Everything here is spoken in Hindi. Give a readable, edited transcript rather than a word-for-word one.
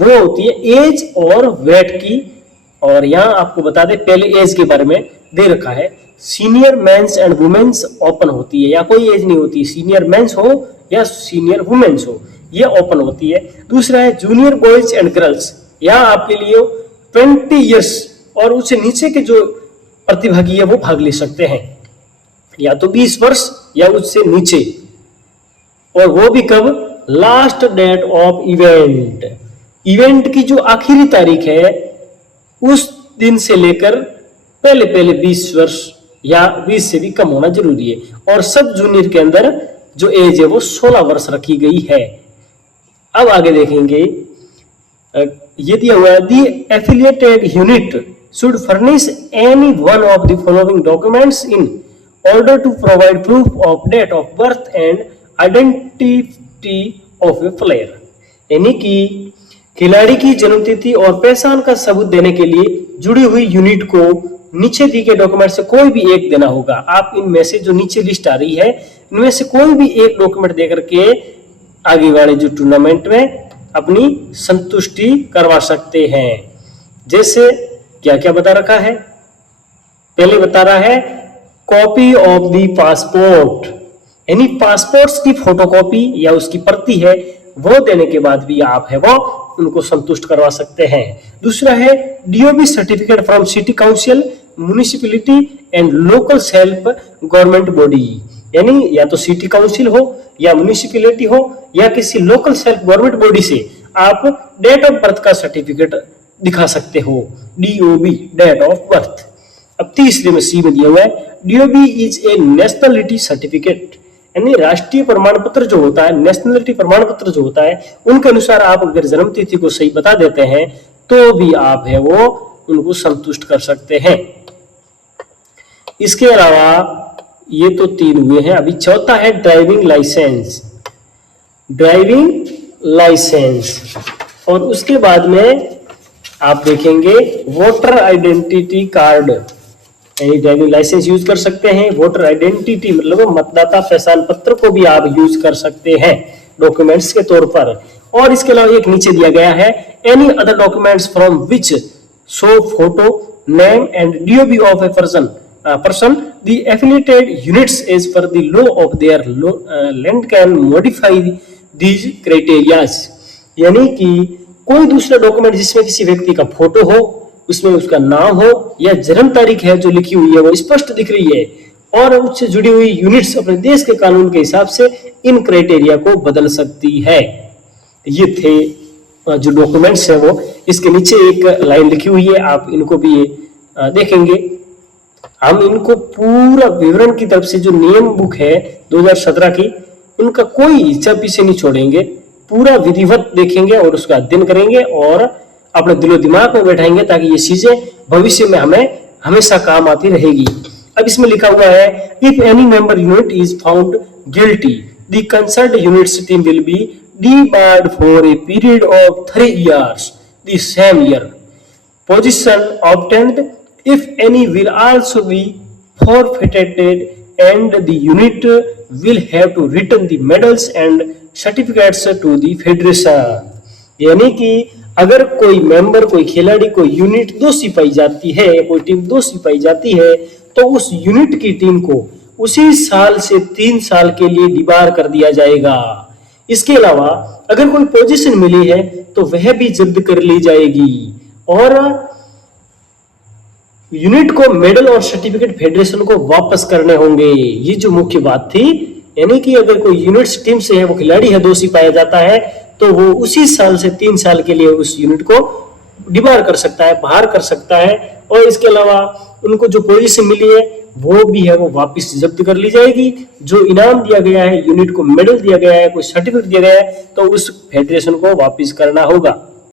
वो होती है एज और वेट की। और यहाँ आपको बता दें, पहले एज के बारे में दे रखा है, senior men's and women's open होती है, या कोई एज नहीं होती, सीनियर मेंस हो या सीनियर वुमेन्स हो, ये ओपन होती है। दूसरा है जूनियर बॉयज एंड गर्ल्स, यहाँ आपके लिए 20 ईयर्स और उससे नीचे के जो प्रतिभागी है वो भाग ले सकते हैं, या तो 20 वर्ष या उससे नीचे। और वो भी कब? Last date of event, event की जो आखिरी तारीख है उस दिन से लेकर पहले पहले 20 वर्ष या 20 से भी कम होना जरूरी है। और सब जूनियर के अंदर जो एज है वो 16 वर्ष रखी गई है। अब आगे देखेंगे, ये दिया हुआ है, the affiliated unit should furnish any one of the following documents in order to provide proof of date of birth and identity of a player, यानी कि खिलाड़ी की जन्मतिथि और पहचान का सबूत देने के लिए जुड़ी हुई यूनिट को नीचे दिए गए डॉक्यूमेंट से कोई भी एक देना होगा। आप इनमें से जो नीचे लिस्ट आ रही है इनमें से कोई भी एक डॉक्यूमेंट देकर के आगे वाले जो टूर्नामेंट में अपनी संतुष्टि करवा सकते हैं। जैसे क्या क्या बता रखा है, पहले बता रहा है कॉपी ऑफ द पासपोर्ट, यानी पासपोर्ट्स की फोटोकॉपी या उसकी प्रति है वो देने के बाद भी आप है वो उनको संतुष्ट करवा सकते हैं। दूसरा है DOB certificate from city council, municipality and local self government body, यानी या तो सिटी काउंसिल हो या म्युनिसिपैलिटी हो या किसी लोकल सेल्फ गवर्नमेंट बॉडी से आप डेट ऑफ बर्थ का सर्टिफिकेट दिखा सकते हो, डीओबी डेट ऑफ बर्थ। अब तीसरे में सी में दिया हुआ है DOB is a nationality certificate, यानी राष्ट्रीय प्रमाण पत्र जो होता है, नेशनलिटी प्रमाण पत्र जो होता है, उनके अनुसार आप अगर जन्म तिथि को सही बता देते हैं तो भी आप है वो उनको संतुष्ट कर सकते हैं। इसके अलावा ये तो 3 हुए हैं, अभी चौथा है ड्राइविंग लाइसेंस, ड्राइविंग लाइसेंस। और उसके बाद में आप देखेंगे voter identity card, driving licence use कर सकते हैं, वोटर आइडेंटिटी मतलब मतदाता पहचान पत्र को भी आप यूज कर सकते हैं डॉक्यूमेंट्स के तौर पर। और इसके अलावा एक नीचे दिया गया है any other documents from which show photo name and DOB of A person the affiliated units as per the law of their land can modify these criteria, यानी कि कोई दूसरा डॉक्यूमेंट जिसमें किसी व्यक्ति का फोटो हो, उसमें उसका नाम हो या जन्म तारीख है जो लिखी हुई है वो स्पष्ट दिख रही है और उससे जुड़ी हुई यूनिट्स अपने देश के कानून के हिसाब से इन क्राइटेरिया को बदल सकती है। ये थे जो डॉक्यूमेंट्स है वो। इसके नीचे एक लाइन लिखी हुई है, आप इनको भी देखेंगे। हम इनको पूरा विवरण की तरफ से जो नियम बुक है 2017 की, उनका कोई हिस्सा पीछे नहीं छोड़ेंगे, पूरा विधिवत देखेंगे और उसका अध्ययन करेंगे और अपने दिलो दिमाग में बैठाएंगे ताकि ये चीजें भविष्य में हमें हमेशा काम आती रहेगी। अब इसमें लिखा हुआ है if any member unit is found guilty the concerned units team will be debarred for a period of 3 years the same year. Position obtained if any will also be forfeited and the unit will have to return the medals and certificates to the federation. यानी कि अगर कोई मेंबर, कोई खिलाड़ी, कोई यूनिट दोषी पाई जाती है, कोई टीम दोषी पाई जाती है तो उस यूनिट की टीम को उसी साल से 3 साल के लिए डिबार कर दिया जाएगा। इसके अलावा अगर कोई पोजीशन मिली है तो वह भी जब्त कर ली जाएगी और यूनिट को मेडल और सर्टिफिकेट फेडरेशन को वापस करने होंगे। ये जो मुख्य बात थी, यानी कि अगर कोई यूनिट टीम से है, वो खिलाड़ी है, दोषी पाया जाता है तो वो उसी साल से 3 साल के लिए उस यूनिट को डिबार कर सकता है, बाहर कर सकता है। और इसके अलावा उनको जो पोजीशन मिली है वो भी है वो वापस जब्त कर ली जाएगी। जो इनाम दिया गया है, यूनिट को मेडल दिया गया है, कोई सर्टिफिकेट दिया गया है तो उस फेडरेशन को वापस करना होगा।